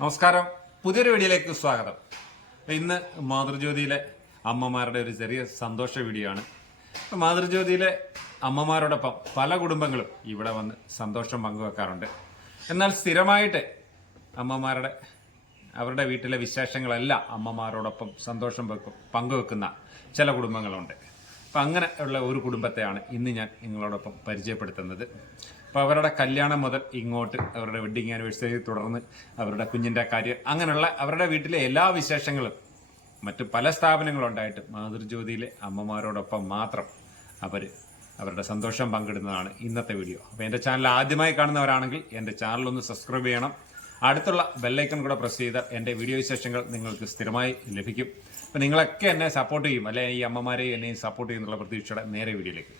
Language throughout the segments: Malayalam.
നമസ്കാരം. പുതിയൊരു വീഡിയോയിലേക്ക് സ്വാഗതം. ഇന്ന് മാതൃജ്യോതിയിലെ അമ്മമാരുടെ ഒരു ചെറിയ സന്തോഷ വീഡിയോ ആണ്. മാതൃജ്യോതിയിലെ അമ്മമാരോടൊപ്പം പല കുടുംബങ്ങളും ഇവിടെ വന്ന് സന്തോഷം പങ്കുവെക്കാറുണ്ട്. എന്നാൽ സ്ഥിരമായിട്ട് അമ്മമാരുടെ അവരുടെ വീട്ടിലെ വിശേഷങ്ങളെല്ലാം അമ്മമാരോടൊപ്പം സന്തോഷം വെക്കും പങ്കുവെക്കുന്ന ചില കുടുംബങ്ങളുണ്ട്. അപ്പം അങ്ങനെ ഉള്ള ഒരു കുടുംബത്തെയാണ് ഇന്ന് ഞാൻ നിങ്ങളോടൊപ്പം പരിചയപ്പെടുത്തുന്നത്. അപ്പോൾ അവരുടെ കല്യാണം മുതൽ ഇങ്ങോട്ട് അവരുടെ വെഡ്ഡിങ് ആനിവേഴ്സറി തുടർന്ന് അവരുടെ കുഞ്ഞിന്റെ കാര്യം അങ്ങനെയുള്ള അവരുടെ വീട്ടിലെ എല്ലാ വിശേഷങ്ങളും മറ്റ് പല സ്ഥാപനങ്ങളുണ്ടായിട്ട് മാതൃജ്യോതിയിലെ അമ്മമാരോടൊപ്പം മാത്രം അവർ അവരുടെ സന്തോഷം പങ്കിടുന്നതാണ് ഇന്നത്തെ വീഡിയോ അപ്പോൾ എന്റെ ചാനൽ ആദ്യമായി കാണുന്നവരാണെങ്കിൽ എന്റെ ചാനൽ ഒന്ന് സബ്സ്ക്രൈബ് ചെയ്യണം. അടുത്തുള്ള ബെല്ലൈക്കൺ കൂടെ പ്രസ് ചെയ്താൽ എന്റെ വീഡിയോ വിശേഷങ്ങൾ നിങ്ങൾക്ക് സ്ഥിരമായി ലഭിക്കും. അപ്പോൾ നിങ്ങളൊക്കെ എന്നെ സപ്പോർട്ട് ചെയ്യും. അല്ലെ ഈ അമ്മമാരെയും എന്നെയും സപ്പോർട്ട് ചെയ്യുന്നുള്ള പ്രതീക്ഷയുടെ നേരെ വീഡിയോയിലേക്ക്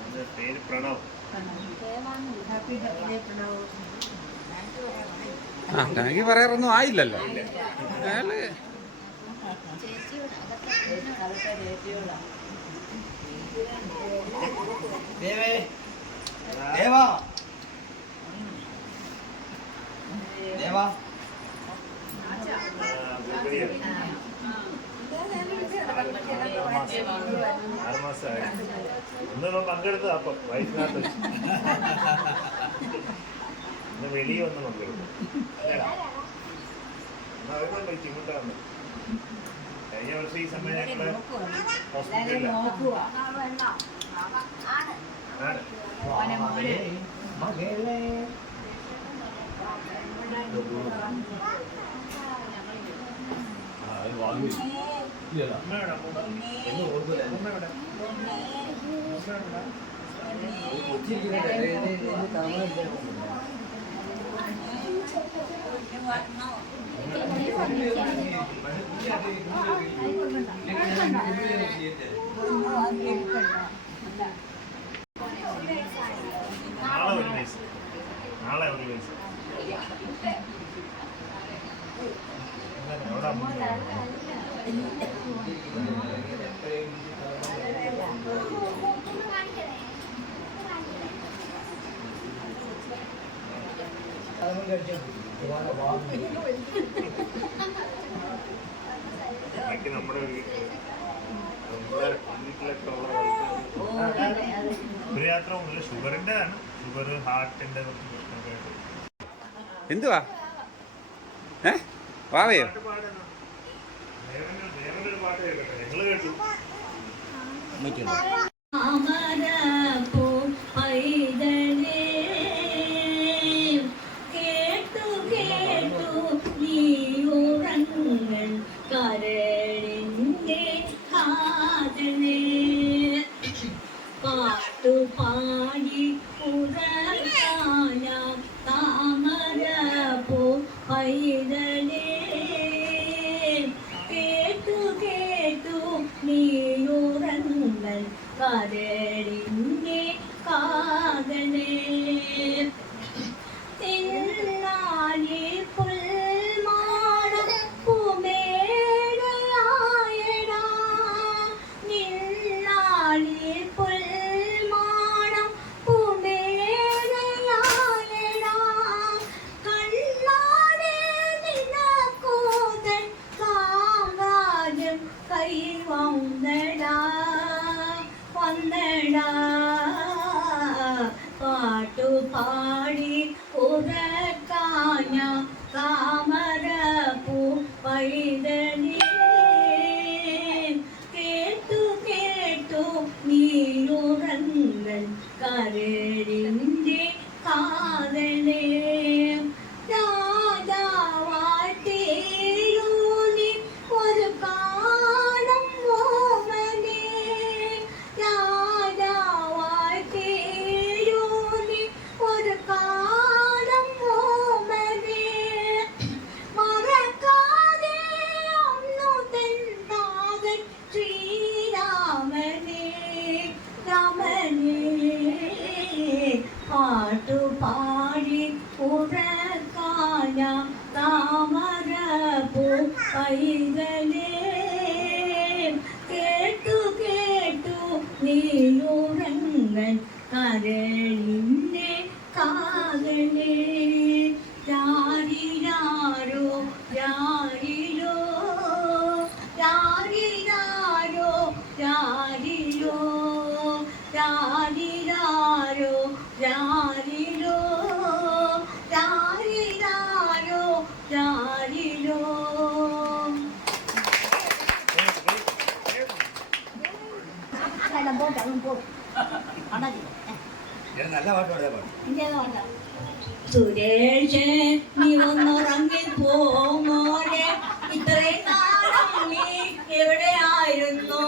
എന്റെ പേര് പ്രണവ് ആ എനിക്ക് പറയാറൊന്നും ആയില്ലല്ലോ. അയാൾ ആറ് മാസമായി ഇന്ന് പങ്കെടുത്തത് അപ്പൊ വെച്ച്. ഇന്ന് വെളിയിൽ വന്ന് പങ്കെടുത്തു അല്ലേടാ? ഇങ്ങോട്ട് വന്നു. കഴിഞ്ഞ വർഷം ഈ സമയം ഞങ്ങൾ ഹോസ്പിറ്റലിലാണ് അമ്മയുടെ നാളെ ഒരു വയസ്സ് നാളെ ഒരു വയസ്സ് എന്താണ് എവിടെ അമ്മ ബാക്കി നമ്മുടെ വീ- നമ്മുടെ വീട്ടിലൊക്കെ ഉള്ള ഒരു യാത്ര മുതൽ ഷുഗറിന്റെ ആണ് ഷുഗർ ഹാർട്ടിന്റെ കുറച്ച് പ്രശ്നമൊക്കെ ആയിട്ട് എന്തുവാ? ഏ? വാവയോ? പാട്ട് പാടുന്നു ദേവന്റെ ഒരു പാട്ട് കേൾക്കട്ടെ. നിങ്ങൾ കേട്ടു പാട്ടു പാടി ഉറക്കാന താമര പൂ പൈതലേ നല്ല സുരേഷ് നീ ഒന്നുറങ്ങി പോമോനെ ഇത്രയും കാലം നീ എവിടെയായിരുന്നു?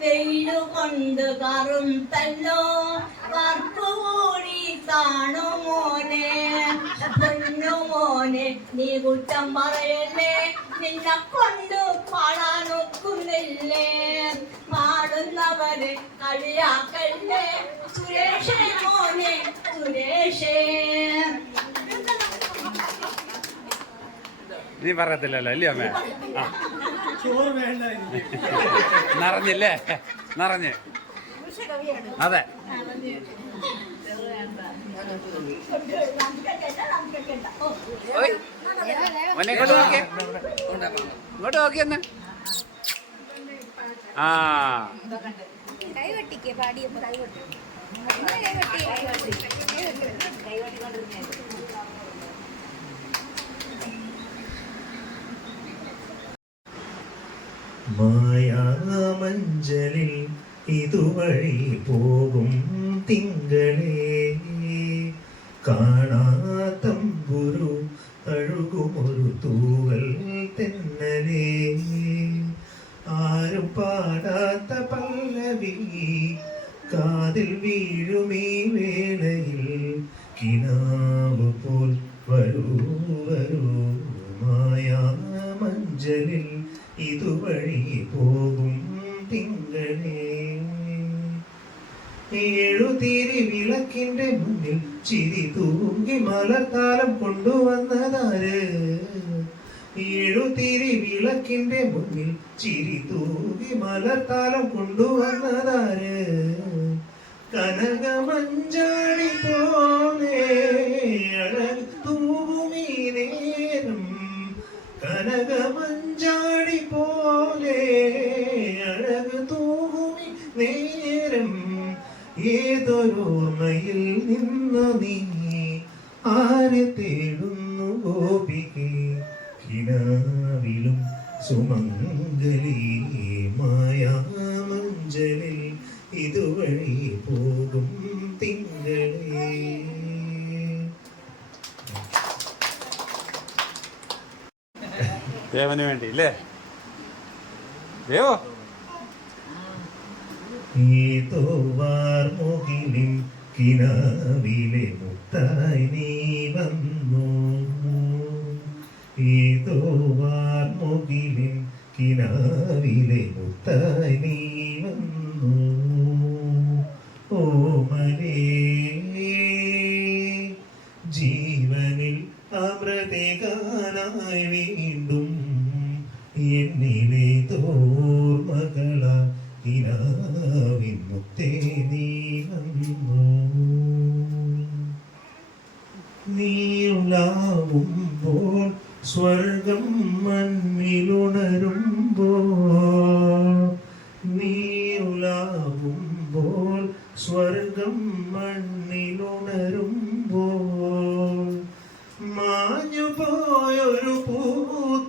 വെയിലു കൊണ്ട് കറും തല്ലോ. നീ കുറ്റം പറയല്ലേ നിന്നെ കൊണ്ട് പാടാനൊക്കുന്നില്ലേ പാടുന്നവരെ കളിയാക്കല്ലേ? സുരേഷേ മോനെ സുരേഷേ. നീ പറയത്തില്ലല്ലോ അല്ലേ അമ്മേ? നിറഞ്ഞില്ലേ? നിറഞ്ഞ്. അതെ. ഓയ്. മോനെ ഇങ്ങോട്ട് നോക്കിയേ. ഇങ്ങോട്ട് ആ. മായാമഞ്ചലിൽ ഇതുവഴി പോകും തിങ്കളേ. കാണാത്തമ്പുരു ഏഴുതിരി വിളക്കിന്റെ മുന്നിൽ ചിരി തൂങ്ങി മലർത്താലം കൊണ്ടുവന്നതാര്? ഏഴുതിരി വിളക്കിന്റെ മുന്നിൽ ചിരി തൂങ്ങി മലർത്താലം കൊണ്ടുവന്നതാര്? കനകമഞ്ചാടി പോലെ ഏതൊരോർമ്മയിൽ നിന്നു നീ ആരെ തേടുന്നു കിനാവിലും സുമംഗലി മായാമഞ്ചലിൽ ഇതുവഴി പോകും തിങ്കളേ. ദേവന് വേണ്ടി അല്ലേ ദേവോ? ഏതോ വാർമുകിലിൻ കിനാവിലെ മുത്തായി നീ വന്നു. ഏതോ വാർമുകിലിൻ കിനാവിലെ മുത്തായി നീ വന്നു. മാഞ്ഞു പോയൊരു പൂത്താലം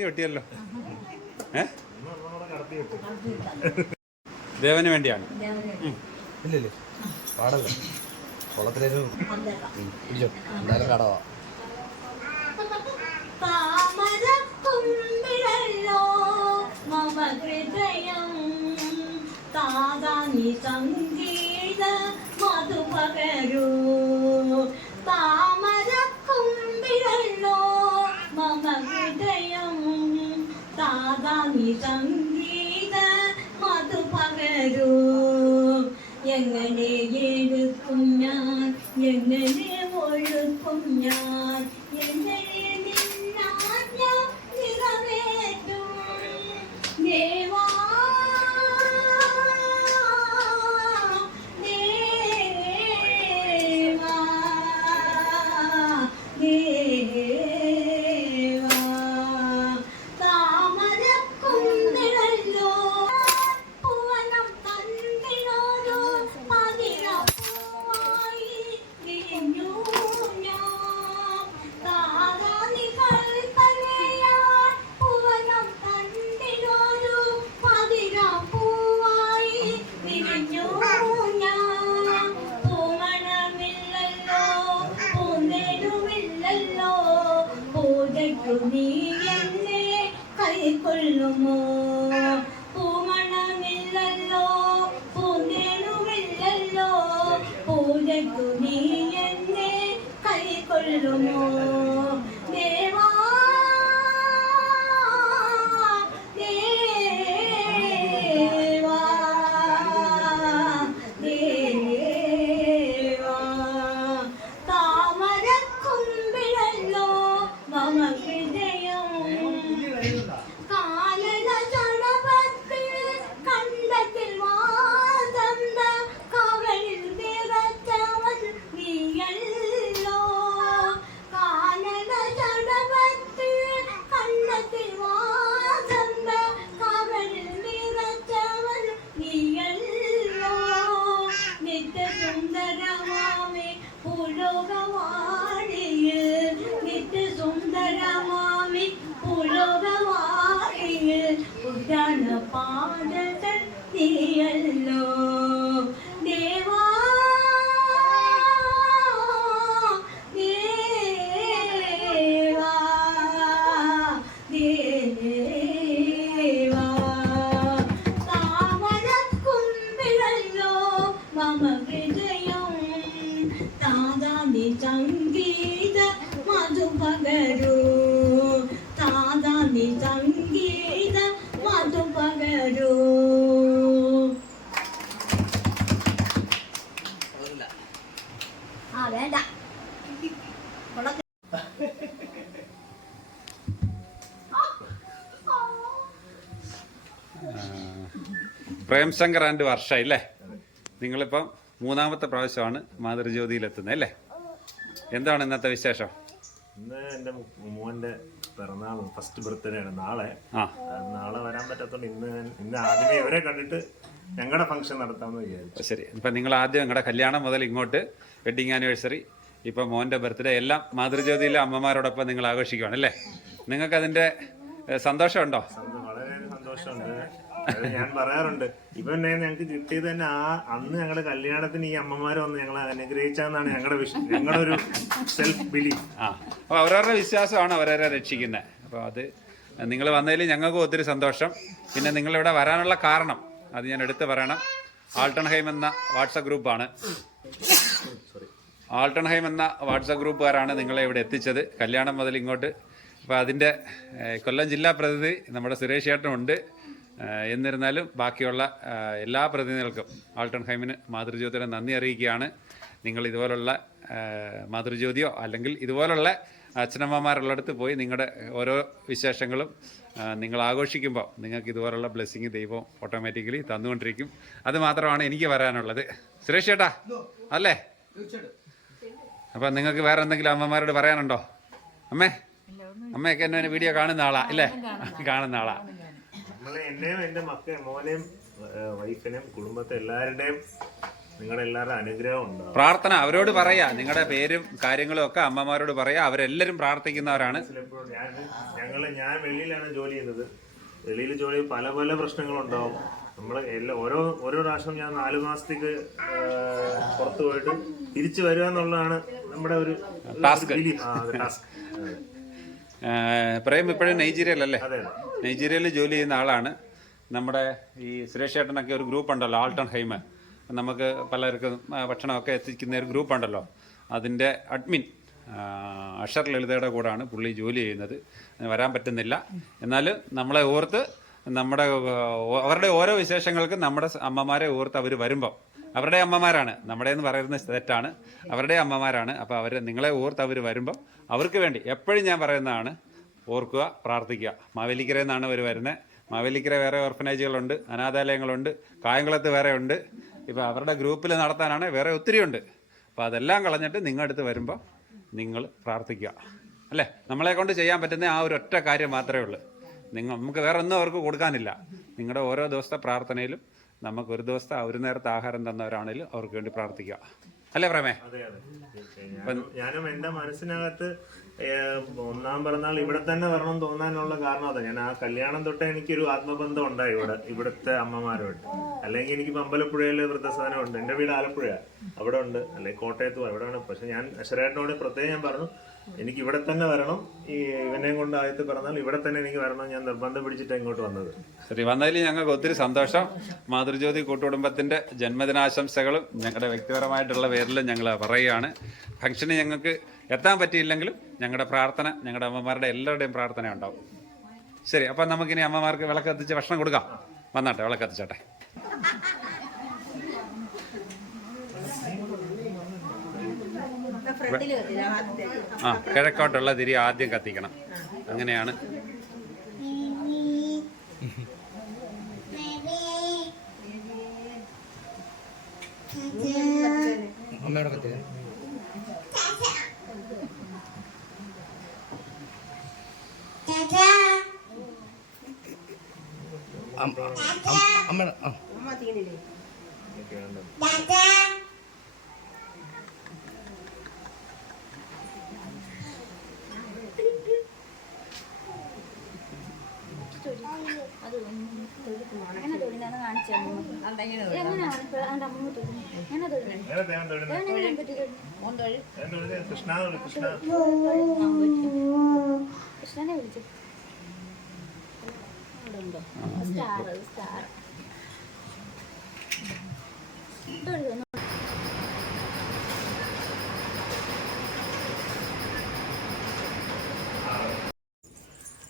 പടത്തി വെട്ടിയല്ലോ. ഏ? ദേവന് വേണ്ടിയാണ്. ഇല്ലല്ലേ. പാടല്ല. കുളത്തിലേക്ക് ഇല്ലോ. എന്തായാലും കടവാ. ഹൃദയം താതാനി സംഗീത മധു സംഗീത മധു പകരൂ. എങ്ങനെ എടുക്കും ഞാൻ? എങ്ങനെ ഒഴുക്കും ഞാൻ? Nicolomo. പ്രേംശങ്കർ ആൻഡ് വർഷ ഇല്ലേ? നിങ്ങളിപ്പം മൂന്നാമത്തെ പ്രാവശ്യമാണ് മാതൃജ്യോതിയിലെത്തുന്നത് അല്ലേ? എന്താണ് ഇന്നത്തെ വിശേഷം? ഇന്ന് എന്റെ മോന്റെ പിറന്നാളും ഫസ്റ്റ് ബർത്ത്ഡേ ആണ്. നാളെ. നാളെ വരാൻ പറ്റാത്തോണ്ട് ഇന്ന് ഇന്ന് ആദ്യമേ ഇവരെ കണ്ടിട്ട് ഞങ്ങളുടെ ഫംഗ്ഷൻ നടത്താമെന്ന് വിചാരിച്ചു. ശരി. ഇപ്പം നിങ്ങൾ ആദ്യം നിങ്ങളുടെ കല്യാണം മുതൽ ഇങ്ങോട്ട് വെഡിങ് ആനിവേഴ്സറി ഇപ്പം മോന്റെ ബർത്ത്ഡേ എല്ലാം മാതൃജ്യോതിയിലെ അമ്മമാരോടൊപ്പം നിങ്ങൾ ആഘോഷിക്കുകയാണ് അല്ലേ? നിങ്ങൾക്ക് അതിന്റെ സന്തോഷമുണ്ടോ? സന്തോഷം. സന്തോഷമുണ്ട്. അത് ഞാൻ പറയാറുണ്ട്. ഇവൻ ഞങ്ങൾക്ക് കിട്ടിയത് തന്നെ ആ അന്ന് ഞങ്ങളുടെ കല്യാണത്തിന് ഈ അമ്മമാർ വന്ന് ഞങ്ങളെ അനുഗ്രഹിച്ചാന്നാണ് ഞങ്ങളുടെ വിഷയം ഞങ്ങളുടെ ഒരു സെൽഫ് ബിലീഫ് ആ അവരവരുടെ വിശ്വാസമാണ് അവരവരെ രക്ഷിക്കുന്നത് അപ്പോൾ അത് നിങ്ങൾ വന്നതിൽ ഞങ്ങൾക്കും ഒത്തിരി സന്തോഷം. പിന്നെ നിങ്ങളിവിടെ വരാനുള്ള കാരണം അത് ഞാൻ എടുത്തു പറയണം. ആൾട്ടൺ ഹൈം എന്ന വാട്സപ്പ് ഗ്രൂപ്പാണ്. ആൾട്ടൺ ഹൈം എന്ന വാട്സപ്പ് ഗ്രൂപ്പുകാരാണ് നിങ്ങളെ ഇവിടെ എത്തിച്ചത്. കല്യാണം മുതൽ ഇങ്ങോട്ട് അപ്പോൾ അതിന്റെ കൊല്ലം ജില്ലാ പ്രതിനിധി നമ്മുടെ സുരേഷ് ചേട്ടനുണ്ട് എന്നിരുന്നാലും ബാക്കിയുള്ള എല്ലാ പ്രതിനിധികൾക്കും ആൾട്ടൺ ഹൈമിന് മാതൃജ്യോതിയുടെ നന്ദി അറിയിക്കുകയാണ്. നിങ്ങൾ ഇതുപോലുള്ള മാതൃജ്യോതിയോ അല്ലെങ്കിൽ ഇതുപോലുള്ള അച്ഛനമ്മമാരുള്ളടത്ത് പോയി നിങ്ങളുടെ ഓരോ വിശേഷങ്ങളും നിങ്ങൾ ആഘോഷിക്കുമ്പോൾ നിങ്ങൾക്ക് ഇതുപോലുള്ള ബ്ലെസ്സിങ് ദൈവം ഓട്ടോമാറ്റിക്കലി തന്നുകൊണ്ടിരിക്കും. അത് മാത്രമാണ് എനിക്ക് വരാനുള്ളത് സുരേഷ് ചേട്ടാ അല്ലേ? അപ്പം നിങ്ങൾക്ക് വേറെ എന്തെങ്കിലും അമ്മമാരോട് പറയാനുണ്ടോ? അമ്മേ അമ്മയൊക്കെ എന്നെ വീഡിയോ കാണുന്ന ആളാ അല്ലേ കാണുന്ന ആളാ. നമ്മളെ എന്നെയും എന്റെ മക്കളെ മോനെയും വൈഫിനെയും കുടുംബത്തെ എല്ലാവരുടെയും നിങ്ങളുടെ എല്ലാവരുടെ അനുഗ്രഹം ഉണ്ടാവും പ്രാർത്ഥന അവരോട് പറയാ. നിങ്ങളുടെ പേരും കാര്യങ്ങളും ഒക്കെ അമ്മമാരോട് പറയാ. അവരെല്ലാരും പ്രാർത്ഥിക്കുന്നവരാണ്. ഞങ്ങൾ ഞാൻ ഞങ്ങൾ ഞാൻ വെളിയിലാണ് ജോലി ചെയ്യുന്നത്. വെളിയിൽ ജോലി പല പല പ്രശ്നങ്ങളുണ്ടാവും. നമ്മൾ എല്ലാ ഓരോ ഓരോ പ്രാവശ്യം ഞാൻ നാല് മാസത്തേക്ക് പുറത്തു പോയിട്ട് തിരിച്ചു വരിക എന്നുള്ളതാണ് നമ്മുടെ ഒരു Task. ടാസ്ക് പ്രേം ഇപ്പോഴും നൈജീരിയയിലല്ലേ? നൈജീരിയയിൽ ജോലി ചെയ്യുന്ന ആളാണ്. നമ്മുടെ ഈ സുരേഷ് ചേട്ടനൊക്കെ ഒരു ഗ്രൂപ്പ് ഉണ്ടല്ലോ ആൾട്ടൺ ഹൈമ. നമുക്ക് പലർക്കും ഭക്ഷണമൊക്കെ എത്തിക്കുന്ന ഒരു ഗ്രൂപ്പ് ഉണ്ടല്ലോ അതിന്റെ അഡ്മിൻ അഷർ ലളിതയുടെ കൂടാണ് പുള്ളി ജോലി ചെയ്യുന്നത്. വരാൻ പറ്റുന്നില്ല. എന്നാലും നമ്മളെ ഓർത്ത് നമ്മുടെ അവരുടെ ഓരോ വിശേഷങ്ങൾക്കും നമ്മുടെ അമ്മമാരെ ഓർത്ത് അവർ വരുമ്പം അവരുടെ അമ്മമാരാണ്. നമ്മുടെ എന്ന് പറയുന്ന തെറ്റാണ്. അവരുടെ അമ്മമാരാണ്. അപ്പോൾ അവർ നിങ്ങളെ ഓർത്ത് അവർ വരുമ്പം അവർക്ക് വേണ്ടി എപ്പോഴും ഞാൻ പറയുന്നതാണ് ഓർക്കുക പ്രാർത്ഥിക്കുക. മാവേലിക്കരയിൽ നിന്നാണ് അവർ വരുന്നത് മാവേലിക്കര വേറെ ഓർഫനേജുകളുണ്ട് അനാഥാലയങ്ങളുണ്ട് കായംകുളത്ത് വേറെ ഉണ്ട്. ഇപ്പോൾ അവരുടെ ഗ്രൂപ്പിൽ നടത്താനാണ് വേറെ ഒത്തിരി ഉണ്ട്. അപ്പോൾ അതെല്ലാം കളഞ്ഞിട്ട് നിങ്ങളുടെ അടുത്ത് വരുമ്പോൾ നിങ്ങൾ പ്രാർത്ഥിക്കുക. അല്ലേ? നമ്മളെ കൊണ്ട് ചെയ്യാൻ പറ്റുന്ന ആ ഒരു ഒറ്റ കാര്യം മാത്രമേ ഉള്ളൂ. നിങ്ങൾ നമുക്ക് വേറെ ഒന്നും അവർക്ക് കൊടുക്കാനില്ല. നിങ്ങളുടെ ഓരോ ദിവസത്തെ പ്രാർത്ഥനയിലും നമുക്ക് ഒരു ദിവസത്തെ ഒരു നേരത്തെ ആഹാരം തന്നവരാണെങ്കിലും അവർക്ക് വേണ്ടി പ്രാർത്ഥിക്കുക. അല്ലേ പ്രമേ. ഞാനും- എന്റെ മനസ്സിനകത്ത് ഒന്നാം പറഞ്ഞാൽ ഇവിടെ തന്നെ വരണം തോന്നാനുള്ള കാരണം അതാ. ഞാൻ ആ കല്യാണം തൊട്ടേ എനിക്കൊരു ആത്മബന്ധം ഉണ്ടായി ഇവിടെ ഇവിടുത്തെ അമ്മമാരുമായിട്ട്. അല്ലെങ്കിൽ എനിക്ക് പമ്പലപ്പുഴയിലെ വൃദ്ധസാധനം ഉണ്ട് എന്റെ വീട് ആലപ്പുഴ അവിടെ ഉണ്ട്. അല്ലെങ്കിൽ കോട്ടയത്തും അവിടെ ഉണ്ട് പക്ഷെ ഞാൻ അശ്വരേട്ടനോട് പ്രത്യേകം ഞാൻ പറഞ്ഞു എനിക്ക് ഇവിടെ തന്നെ വരണം. ഈ ഇവനെയും കൊണ്ട് ആദ്യത്തെ പറഞ്ഞാൽ ഇവിടെ തന്നെ എനിക്ക് വരണം. ഞാൻ നിർബന്ധം പിടിച്ചിട്ട് ഇങ്ങോട്ട് വന്നത്. ശരി വന്നതിൽ ഞങ്ങൾക്ക് ഒത്തിരി സന്തോഷം. മാതൃജ്യോതി കൂട്ടുകുടുംബത്തിന്റെ ജന്മദിനാശംസകളും ഞങ്ങളുടെ വ്യക്തിപരമായിട്ടുള്ള പേരിലും ഞങ്ങൾ പറയുകയാണ്. ഫംഗ്ഷന് ഞങ്ങൾക്ക് എത്താൻ പറ്റിയില്ലെങ്കിലും ഞങ്ങളുടെ പ്രാർത്ഥന ഞങ്ങളുടെ അമ്മമാരുടെ എല്ലാവരുടെയും പ്രാർത്ഥന ഉണ്ടാവും. ശരി അപ്പം നമുക്കിനി അമ്മമാർക്ക് വിളക്ക് കത്തിച്ച് ഭക്ഷണം കൊടുക്കാം. വന്നാട്ടെ വിളക്ക് കത്തിച്ചോട്ടെ ഫ്രണ്ടിൽ കത്തില്ല ആദ്യത്തെ ആ കിഴക്കോട്ടുള്ള തിരി ആദ്യം കത്തിക്കണം. അങ്ങനെയാണ്. അമ്മ കത്തില്ല? അമ്മ അമ്മ അമ്മ തീണ്ടില്ലേ കൃഷ്ണനെ വിളിച്ചു. Star star.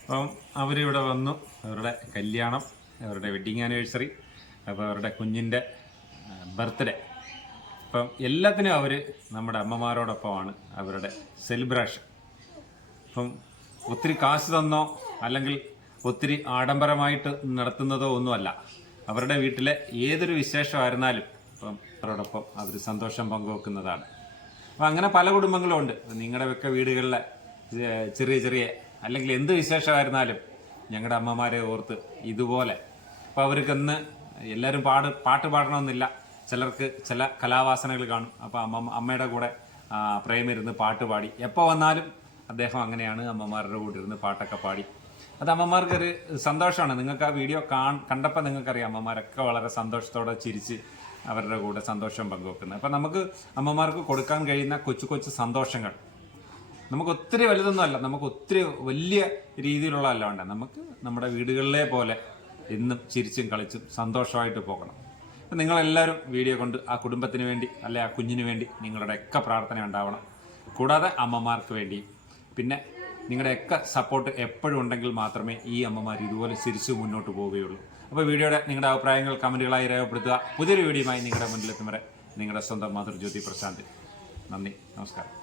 അപ്പം അവരിവിടെ വന്നു. അവരുടെ കല്യാണം അവരുടെ വെഡിങ് ആനിവേഴ്സറി അപ്പോൾ അവരുടെ കുഞ്ഞിന്റെ ബർത്ത്ഡേ. അപ്പം എല്ലാത്തിനും അവർ നമ്മുടെ അമ്മമാരോടൊപ്പമാണ് അവരുടെ സെലിബ്രേഷൻ. അപ്പം ഒത്തിരി കാശ് തന്നോ അല്ലെങ്കിൽ ഒത്തിരി ആഡംബരമായിട്ട് നടത്തുന്നതോ ഒന്നുമല്ല. അവരുടെ വീട്ടിലെ ഏതൊരു വിശേഷമായിരുന്നാലും ഇപ്പം അവരോടൊപ്പം അവർ സന്തോഷം പങ്കുവെക്കുന്നതാണ്. അപ്പം അങ്ങനെ പല കുടുംബങ്ങളും ഉണ്ട് നിങ്ങളുടെയൊക്കെ വീടുകളിലെ ചെറിയ ചെറിയ അല്ലെങ്കിൽ എന്ത് വിശേഷമായിരുന്നാലും ഞങ്ങളുടെ അമ്മമാരെ ഓർത്ത് ഇതുപോലെ. അപ്പോൾ അവർക്കൊന്ന് എല്ലാവരും പാട് പാട്ട് പാടണമെന്നില്ല. ചിലർക്ക് ചില കലാവാസനകൾ കാണും. അപ്പോൾ അമ്മ അമ്മയുടെ കൂടെ പ്രേമിരുന്ന് പാട്ട് പാടി. എപ്പോൾ വന്നാലും അദ്ദേഹം അങ്ങനെയാണ് അമ്മമാരുടെ കൂടെ ഇരുന്ന് പാട്ടൊക്കെ പാടി. അത് അമ്മമാർക്കൊരു സന്തോഷമാണ്. നിങ്ങൾക്ക് ആ വീഡിയോ കാൺ കണ്ടപ്പോൾ നിങ്ങൾക്കറിയാം അമ്മമാരൊക്കെ വളരെ സന്തോഷത്തോടെ ചിരിച്ച് അവരുടെ കൂടെ സന്തോഷം പങ്കുവെക്കുന്നത്. അപ്പം നമുക്ക് അമ്മമാർക്ക് കൊടുക്കാൻ കഴിയുന്ന കൊച്ചു കൊച്ചു സന്തോഷങ്ങൾ. നമുക്ക് ഒത്തിരി വലുതൊന്നും അല്ല നമുക്ക് ഒത്തിരി വലിയ രീതിയിലുള്ള അല്ല വേണ്ട നമുക്ക് നമ്മുടെ വീടുകളിലെ പോലെ എന്നും ചിരിച്ചും കളിച്ചും സന്തോഷമായിട്ട് പോകണം. അപ്പം നിങ്ങളെല്ലാവരും വീഡിയോ കൊണ്ട് ആ കുടുംബത്തിന് വേണ്ടി അല്ലെ ആ കുഞ്ഞിന് വേണ്ടി നിങ്ങളുടെയൊക്കെ പ്രാർത്ഥന ഉണ്ടാവണം. കൂടാതെ അമ്മമാർക്ക് വേണ്ടിയും. പിന്നെ നിങ്ങളുടെയൊക്കെ സപ്പോർട്ട് എപ്പോഴും ഉണ്ടെങ്കിൽ മാത്രമേ ഈ അമ്മമാർ ഇതുപോലെ ചിരിച്ചു മുന്നോട്ട് പോവുകയുള്ളൂ. അപ്പോൾ വീഡിയോയുടെ നിങ്ങളുടെ അഭിപ്രായങ്ങൾ കമന്റുകളായി രേഖപ്പെടുത്തുക. പുതിയൊരു വീഡിയോയുമായി നിങ്ങളുടെ മുന്നിലെത്തും വരെ നിങ്ങളുടെ സ്വന്തം മാതൃജ്യോതി പ്രശാന്ത്. നന്ദി. നമസ്കാരം.